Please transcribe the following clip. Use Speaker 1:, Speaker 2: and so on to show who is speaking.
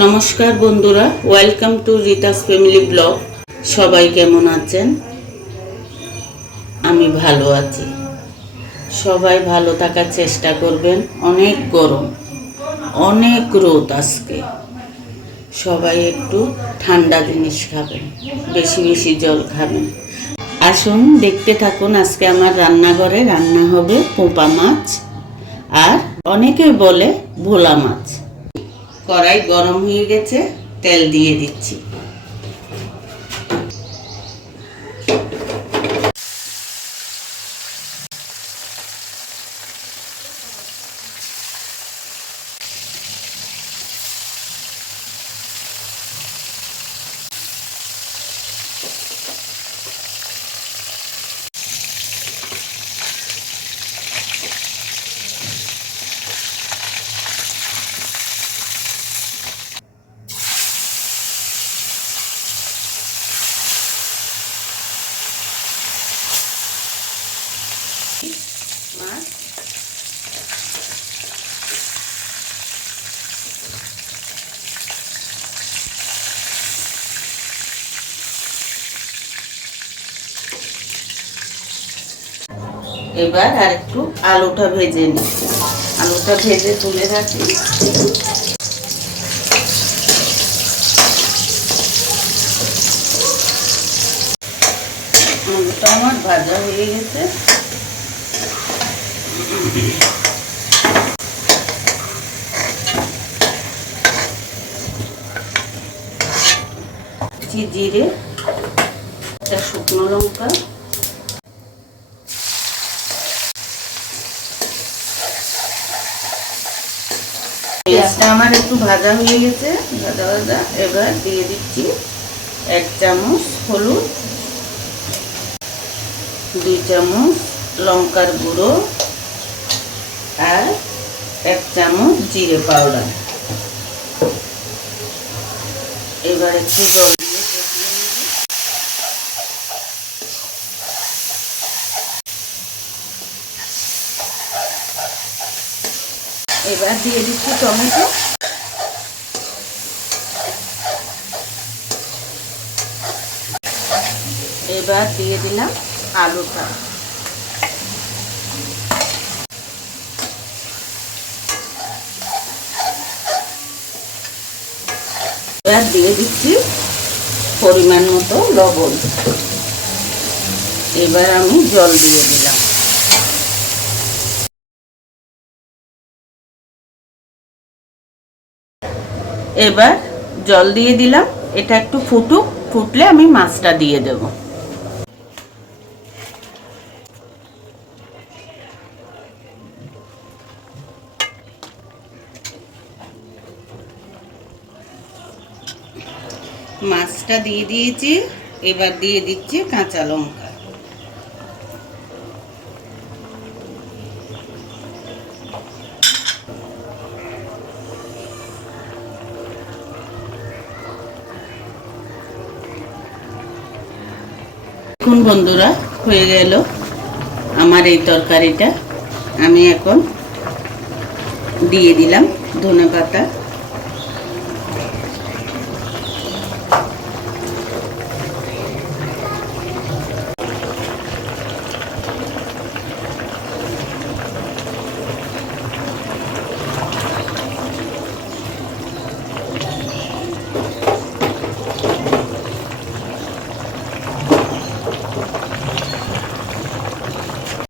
Speaker 1: নমস্কার বন্ধুরা welcome to Rita's family blog সবাই কেমন আছেন? আমি ভালো আছি। সবাই ভালো থাকার চেষ্টা করবেন। অনেক গরম, অনেক রোদ আজকে। সবাই একটু ঠান্ডা জিনিস খাবেন, বেশি বেশি জল খাবেন। আসুন, দেখতে থাকুন, আজকে আমার রান্নাঘরে রান্না হবে পোপা মাছ, আর অনেকে বলে ভোলা মাছ। কড়াই গরম হয়ে গেছে তেল দিয়ে দিচ্ছি। এবার আর একটু আলুটা ভেজে নিই। আলুটা ভেজে তুলে রাখি। আমার ভাজা হয়ে গেছে। জিরে, একটা শুকনো লঙ্কা। পেঁয়াজটা আমার একটু ভাজা হয়ে গেছে। ভাজা ভাজা। এবার দিয়ে দিচ্ছি এক চামচ হলুদ, দুই চামচ লঙ্কার গুঁড়ো আর এক চামচ জিরে পাউডার। এবার একটু জল এবার দিয়ে দিচ্ছি টমেটো। এবার দিয়ে দিলাম আলুটা এবার দিয়ে দিচ্ছি পরিমাণ মতো লবণ। এবার আমি জল দিয়ে দিলাম। এবার জল দিয়ে দিলাম। এটা একটু ফুটুক, ফুটলে আমি মাছটা দিয়ে দেব। মাছটা দিয়ে দিয়েছি, এবার দিয়ে দিচ্ছি কাঁচা লঙ্কা। দেখুন বন্ধুরা হয়ে গেল আমার এই তরকারিটা। আমি এখন দিয়ে দিলাম ধনে পাতা